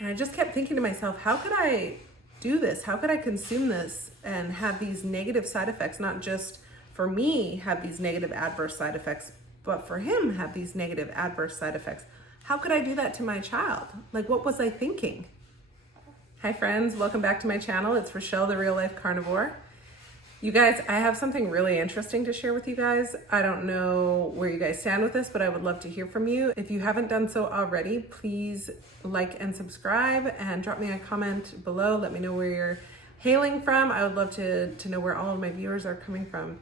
And I just kept thinking to myself, how could I do this? How could I consume this and have these negative side effects, not just for me have these negative adverse side effects, but for him have these negative adverse side effects? How could I do that to my child? Like, what was I thinking? Hi friends, welcome back to my channel. It's Rochelle, the Real Life Carnivore. You guys, I have something really interesting to share with you guys. I don't know where you guys stand with this, but I would love to hear from you. If you haven't done so already, please like and subscribe and drop me a comment below. Let me know where you're hailing from. I would love to know where all of my viewers are coming from.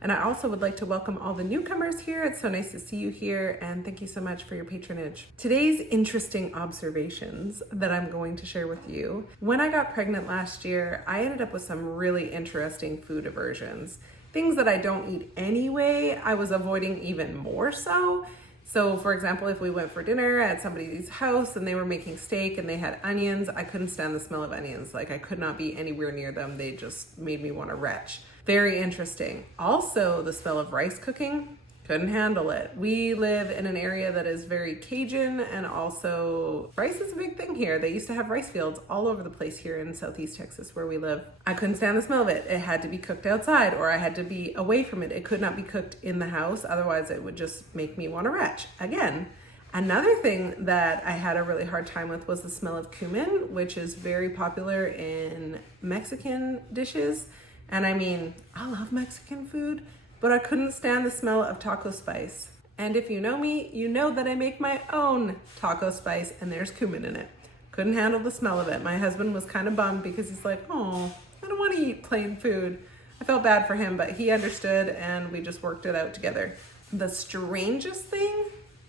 And I also would like to welcome all the newcomers here. It's so nice to see you here, and thank you so much for your patronage. Today's interesting observations that I'm going to share with you. When I got pregnant last year, I ended up with some really interesting food aversions. Things that I don't eat anyway, I was avoiding even more so. So for example, if we went for dinner at somebody's house and they were making steak and they had onions, I couldn't stand the smell of onions. Like, I could not be anywhere near them. They just made me want to retch. Very interesting. Also, the smell of rice cooking, couldn't handle it. We live in an area that is very Cajun, and also rice is a big thing here. They used to have rice fields all over the place here in Southeast Texas where we live. I couldn't stand the smell of it. It had to be cooked outside, or I had to be away from it. It could not be cooked in the house. Otherwise it would just make me want to retch. Again, another thing that I had a really hard time with was the smell of cumin, which is very popular in Mexican dishes. And I mean, I love Mexican food, but I couldn't stand the smell of taco spice. And if you know me, you know that I make my own taco spice and there's cumin in it. Couldn't handle the smell of it. My husband was kind of bummed because he's like, oh, I don't want to eat plain food. I felt bad for him, but he understood and we just worked it out together. The strangest thing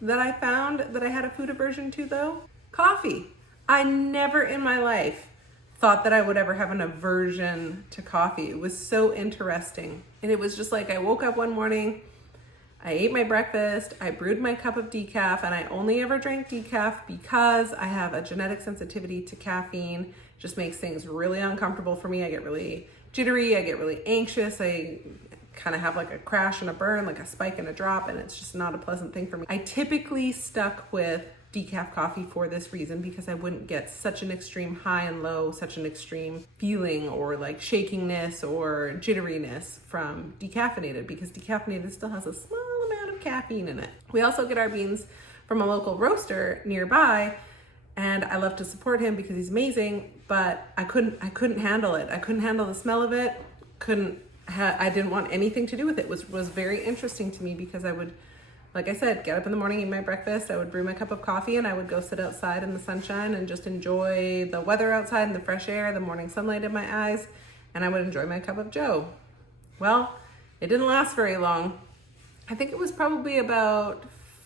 that I found that I had a food aversion to though, coffee. I never in my life thought that I would ever have an aversion to coffee. It was so interesting. And it was just like, I woke up one morning, I ate my breakfast, I brewed my cup of decaf, and I only ever drank decaf because I have a genetic sensitivity to caffeine. It just makes things really uncomfortable for me. I get really jittery, I get really anxious, I kind of have like a crash and a burn, like a spike and a drop, and it's just not a pleasant thing for me. I typically stuck with decaf coffee for this reason, because I wouldn't get such an extreme high and low, such an extreme feeling or like shakiness or jitteriness from decaffeinated, because decaffeinated still has a small amount of caffeine in it. We also get our beans from a local roaster nearby, and I love to support him because he's amazing, but I couldn't handle it. I couldn't handle the smell of it. I didn't want anything to do with it. It was very interesting to me because I would, like I said, get up in the morning, eat my breakfast, I would brew my cup of coffee, and I would go sit outside in the sunshine and just enjoy the weather outside and the fresh air, the morning sunlight in my eyes, and I would enjoy my cup of joe. Well, it didn't last very long. I think it was probably about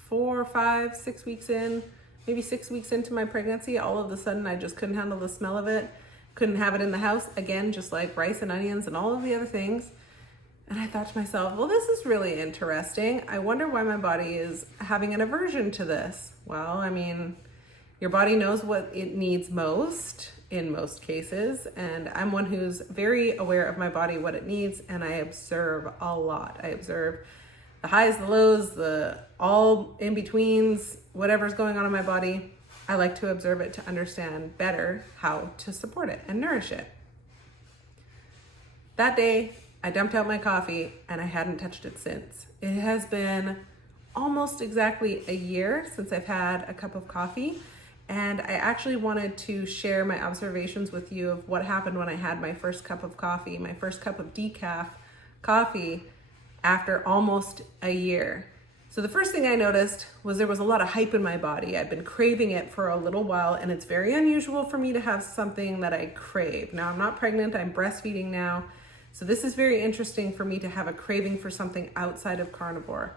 4, 5, 6 weeks in, maybe 6 weeks into my pregnancy, all of a sudden I just couldn't handle the smell of it, couldn't have it in the house, again, just like rice and onions and all of the other things. And I thought to myself, well, this is really interesting. I wonder why my body is having an aversion to this. Well, I mean, your body knows what it needs most in most cases. And I'm one who's very aware of my body, what it needs. And I observe a lot. I observe the highs, the lows, the all in betweens, whatever's going on in my body. I like to observe it to understand better how to support it and nourish it. That day, I dumped out my coffee and I hadn't touched it since. It has been almost exactly a year since I've had a cup of coffee, and I actually wanted to share my observations with you of what happened when I had my first cup of coffee, my first cup of decaf coffee after almost a year. So the first thing I noticed was there was a lot of hype in my body. I've been craving it for a little while, and it's very unusual for me to have something that I crave. Now, I'm not pregnant, I'm breastfeeding now. So this is very interesting for me to have a craving for something outside of carnivore.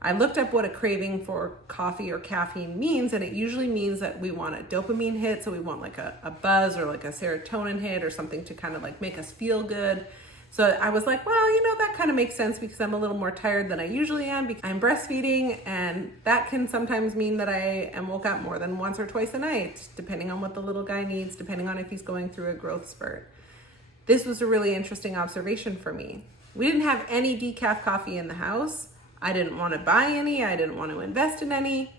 I looked up what a craving for coffee or caffeine means, and it usually means that we want a dopamine hit, so we want like a buzz or like a serotonin hit or something to kind of like make us feel good. So I was like, well, you know, that kind of makes sense because I'm a little more tired than I usually am because I'm breastfeeding, and that can sometimes mean that I am woke up more than once or twice a night, depending on what the little guy needs, depending on if he's going through a growth spurt. This was a really interesting observation for me. We didn't have any decaf coffee in the house. I didn't want to buy any. I didn't want to invest in any.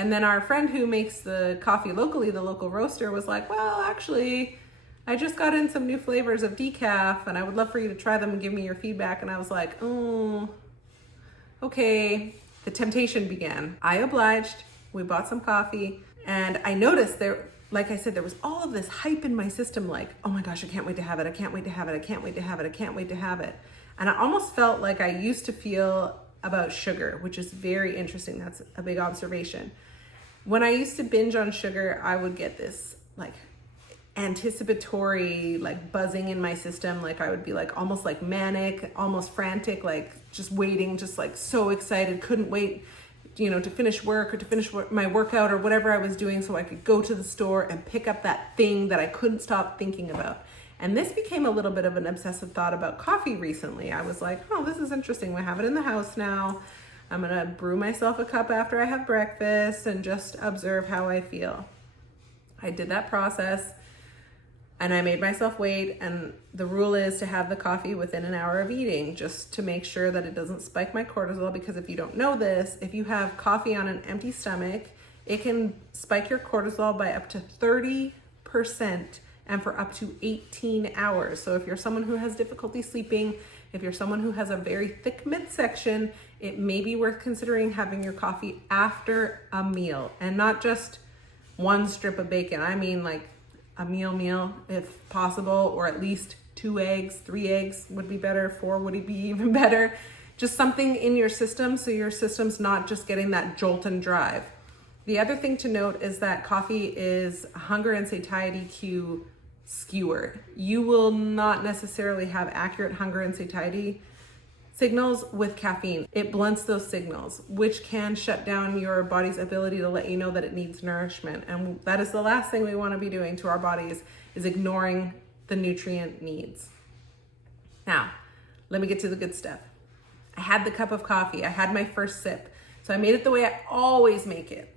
And then our friend who makes the coffee locally, the local roaster, was like, well, actually, I just got in some new flavors of decaf and I would love for you to try them and give me your feedback. And I was like, oh, okay. The temptation began. I obliged. We bought some coffee and I noticed there, like I said, there was all of this hype in my system, like, oh my gosh, I can't wait to have it. I can't wait to have it. I can't wait to have it. I can't wait to have it. And I almost felt like I used to feel about sugar, which is very interesting. That's a big observation. When I used to binge on sugar, I would get this like anticipatory, like buzzing in my system. Like I would be like almost like manic, almost frantic, like just waiting, just like so excited, couldn't wait, to finish work or to finish my workout or whatever I was doing so I could go to the store and pick up that thing that I couldn't stop thinking about. And this became a little bit of an obsessive thought about coffee recently. I was like, oh, this is interesting. We have it in the house now. I'm gonna brew myself a cup after I have breakfast and just observe how I feel. I did that process and I made myself wait. And the rule is to have the coffee within an hour of eating, just to make sure that it doesn't spike my cortisol. Because if you don't know this, if you have coffee on an empty stomach, it can spike your cortisol by up to 30% and for up to 18 hours. So if you're someone who has difficulty sleeping, if you're someone who has a very thick midsection, it may be worth considering having your coffee after a meal, and not just one strip of bacon. I mean like a meal if possible, or at least 2 eggs, 3 eggs would be better, 4 would be even better. Just something in your system so your system's not just getting that jolt and drive. The other thing to note is that coffee is a hunger and satiety cue skewer. You will not necessarily have accurate hunger and satiety signals with caffeine. It blunts those signals, which can shut down your body's ability to let you know that it needs nourishment. And that is the last thing we want to be doing to our bodies, is ignoring the nutrient needs. Now, let me get to the good stuff. I had the cup of coffee. I had my first sip. So I made it the way I always make it.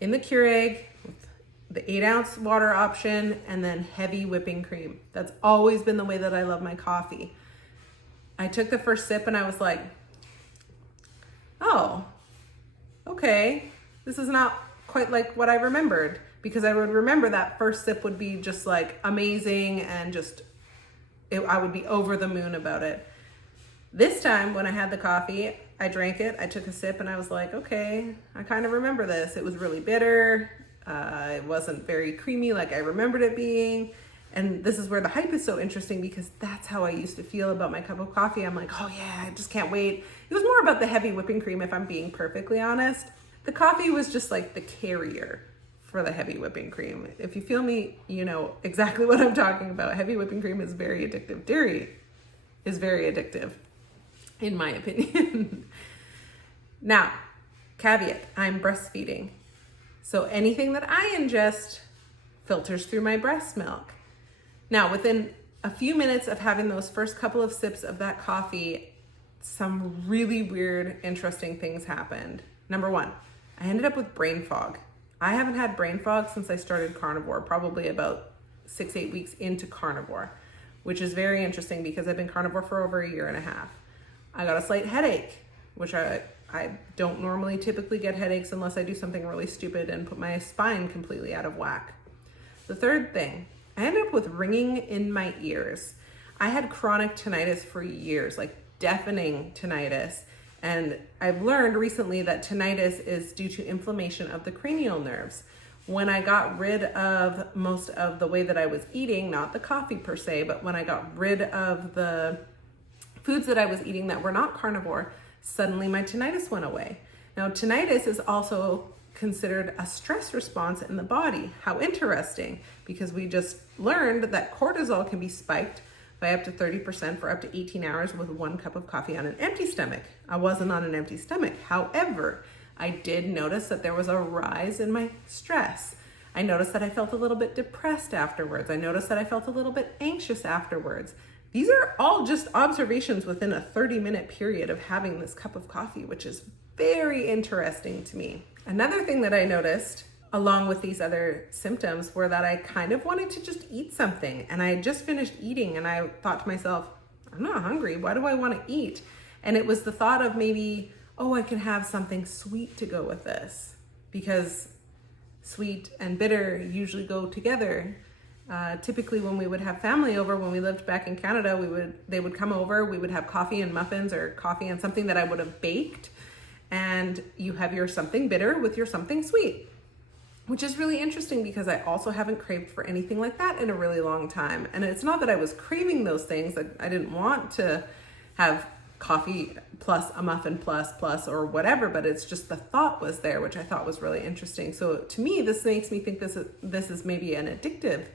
In the Keurig, with the 8-ounce water option, and then heavy whipping cream. That's always been the way that I love my coffee. I took the first sip and I was like, oh, okay. This is not quite like what I remembered, because I would remember that first sip would be just like amazing and just, I would be over the moon about it. This time when I had the coffee, I drank it, I took a sip and I was like, okay, I kind of remember this. It was really bitter. It wasn't very creamy like I remembered it being. And this is where the hype is so interesting, because that's how I used to feel about my cup of coffee. I'm like, oh yeah, I just can't wait. It was more about the heavy whipping cream, if I'm being perfectly honest. The coffee was just like the carrier for the heavy whipping cream. If you feel me, you know exactly what I'm talking about. Heavy whipping cream is very addictive. Dairy is very addictive, in my opinion. Now, caveat, I'm breastfeeding. So anything that I ingest filters through my breast milk. Now, within a few minutes of having those first couple of sips of that coffee, some really weird, interesting things happened. Number one, I ended up with brain fog. I haven't had brain fog since I started Carnivore, probably about 6-8 weeks into Carnivore, which is very interesting because I've been Carnivore for over a year and a half. I got a slight headache, which I don't normally typically get headaches unless I do something really stupid and put my spine completely out of whack. The third thing, I ended up with ringing in my ears. I had chronic tinnitus for years, like deafening tinnitus. And I've learned recently that tinnitus is due to inflammation of the cranial nerves. When I got rid of most of the way that I was eating, not the coffee per se, but when I got rid of the foods that I was eating that were not carnivore, suddenly my tinnitus went away. Now, tinnitus is also considered a stress response in the body. How interesting, because we just learned that cortisol can be spiked by up to 30% for up to 18 hours with 1 cup of coffee on an empty stomach. I wasn't on an empty stomach. However, I did notice that there was a rise in my stress. I noticed that I felt a little bit depressed afterwards. I noticed that I felt a little bit anxious afterwards. These are all just observations within a 30-minute period of having this cup of coffee, which is very interesting to me. Another thing that I noticed along with these other symptoms were that I kind of wanted to just eat something. And I had just finished eating and I thought to myself, I'm not hungry. Why do I want to eat? And it was the thought of maybe, oh, I can have something sweet to go with this. because sweet and bitter usually go together. Typically when we would have family over, when we lived back in Canada, they would come over, we would have coffee and muffins or coffee and something that I would have baked, and you have your something bitter with your something sweet, which is really interesting because I also haven't craved for anything like that in a really long time. And it's not that I was craving those things, that I didn't want to have coffee plus a muffin plus or whatever, but it's just the thought was there, which I thought was really interesting. So to me, this makes me think this is maybe an addictive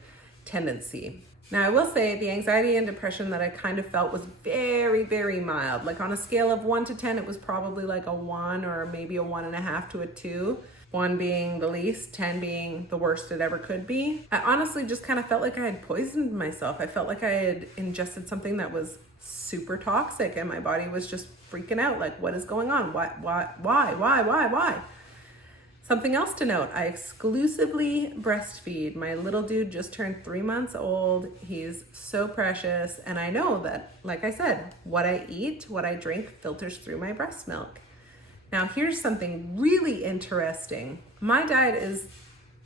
tendency. Now, I will say the anxiety and depression that I kind of felt was very, very mild. Like on a scale of 1 to 10, it was probably like a 1 or maybe a 1.5 to a 2. 1 being the least, 10 being the worst it ever could be. I honestly just kind of felt like I had poisoned myself. I felt like I had ingested something that was super toxic and my body was just freaking out. Like, what is going on? Why? Something else to note, I exclusively breastfeed. My little dude just turned 3 months old. He's so precious. And I know that, like I said, what I eat, what I drink filters through my breast milk. Now, here's something really interesting. My diet is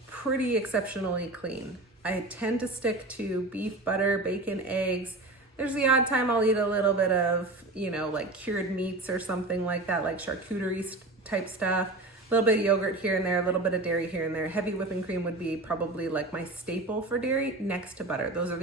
pretty exceptionally clean. I tend to stick to beef, butter, bacon, eggs. There's the odd time I'll eat a little bit of, like cured meats or something like that, like charcuterie type stuff. A little bit of yogurt here and there, a little bit of dairy here and there. Heavy whipping cream would be probably like my staple for dairy next to butter. Those are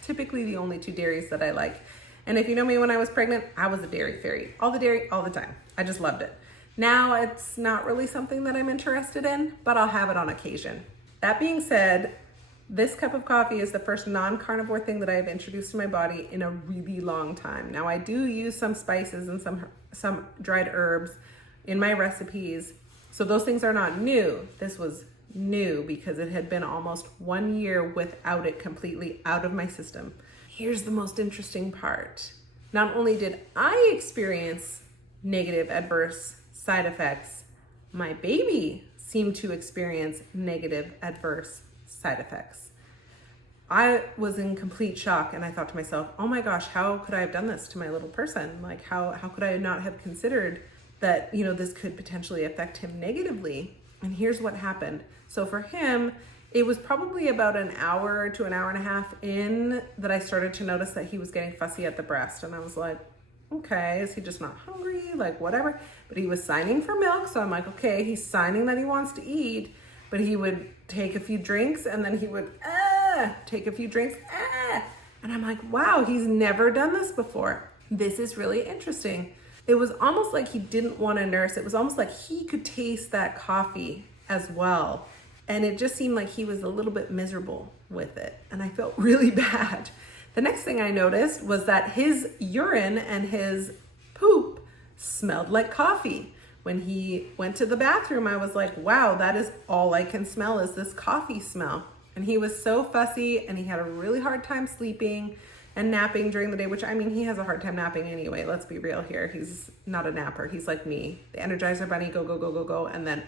typically the only 2 dairies that I like. And if you know me, when I was pregnant, I was a dairy fairy. All the dairy, all the time. I just loved it. Now it's not really something that I'm interested in, but I'll have it on occasion. That being said, this cup of coffee is the first non-carnivore thing that I have introduced to my body in a really long time. Now I do use some spices and some dried herbs in my recipes. So those things are not new. This was new because it had been almost 1 year without it completely out of my system. Here's the most interesting part. Not only did I experience negative adverse side effects, my baby seemed to experience negative adverse side effects. I was in complete shock and I thought to myself, oh my gosh, how could I have done this to my little person? Like how could I not have considered that, this could potentially affect him negatively? And here's what happened. So for him, it was probably about an hour to an hour and a half in that I started to notice that he was getting fussy at the breast. And I was like, okay, is he just not hungry? Like whatever. But he was signing for milk. So I'm like, okay, he's signing that he wants to eat, but he would take a few drinks and then he would take a few drinks. And I'm like, wow, he's never done this before. This is really interesting. It was almost like he didn't want to nurse. It was almost like he could taste that coffee as well. And it just seemed like he was a little bit miserable with it. And I felt really bad. The next thing I noticed was that his urine and his poop smelled like coffee. When he went to the bathroom, I was like, wow, that is all I can smell is this coffee smell. And he was so fussy and he had a really hard time sleeping and napping during the day, which he has a hard time napping anyway. Let's be real here. He's not a napper. He's like me. The Energizer Bunny, go, and then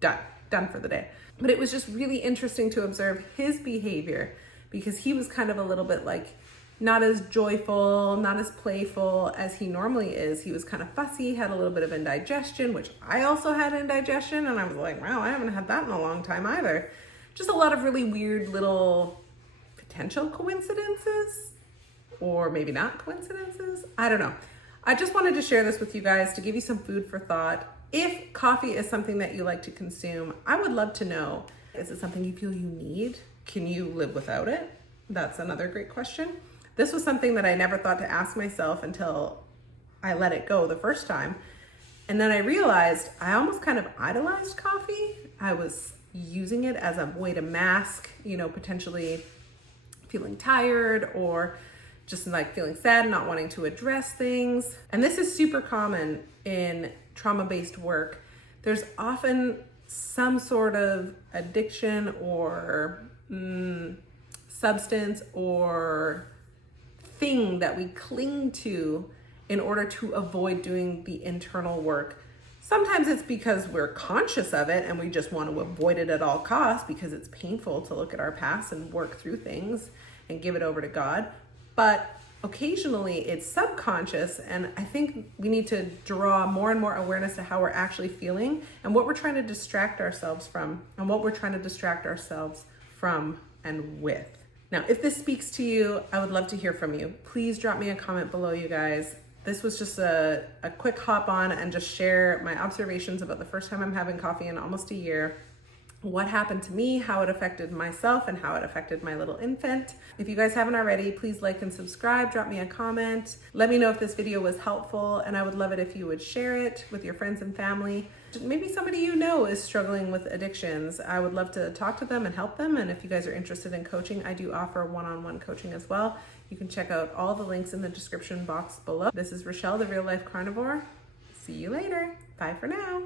done for the day. But it was just really interesting to observe his behavior because he was kind of a little bit like not as joyful, not as playful as he normally is. He was kind of fussy, had a little bit of indigestion, which I also had indigestion. And I was like, wow, I haven't had that in a long time either. Just a lot of really weird little potential coincidences, or maybe not coincidences. I don't know. I just wanted to share this with you guys to give you some food for thought. If coffee is something that you like to consume, I would love to know, is it something you feel you need? Can you live without it? That's another great question. This was something that I never thought to ask myself until I let it go the first time. And then I realized I almost kind of idolized coffee. I was using it as a way to mask, potentially feeling tired or just like feeling sad and not wanting to address things. And this is super common in trauma-based work. There's often some sort of addiction or substance or thing that we cling to in order to avoid doing the internal work. Sometimes it's because we're conscious of it and we just want to avoid it at all costs because it's painful to look at our past and work through things and give it over to God. But occasionally it's subconscious, and I think we need to draw more and more awareness to how we're actually feeling and what we're trying to distract ourselves from and what we're trying to distract ourselves from and with. Now, if this speaks to you, I would love to hear from you. Please drop me a comment below, you guys. This was just a quick hop on and just share my observations about the first time I'm having coffee in almost a year. What happened to me, how it affected myself, and how it affected my little infant. If you guys haven't already, please like and subscribe, drop me a comment. Let me know if this video was helpful, and I would love it if you would share it with your friends and family. Maybe somebody you know is struggling with addictions. I would love to talk to them and help them, and if you guys are interested in coaching, I do offer one-on-one coaching as well. You can check out all the links in the description box below. This is Rochelle, the Real Life Carnivore. See you later. Bye for now.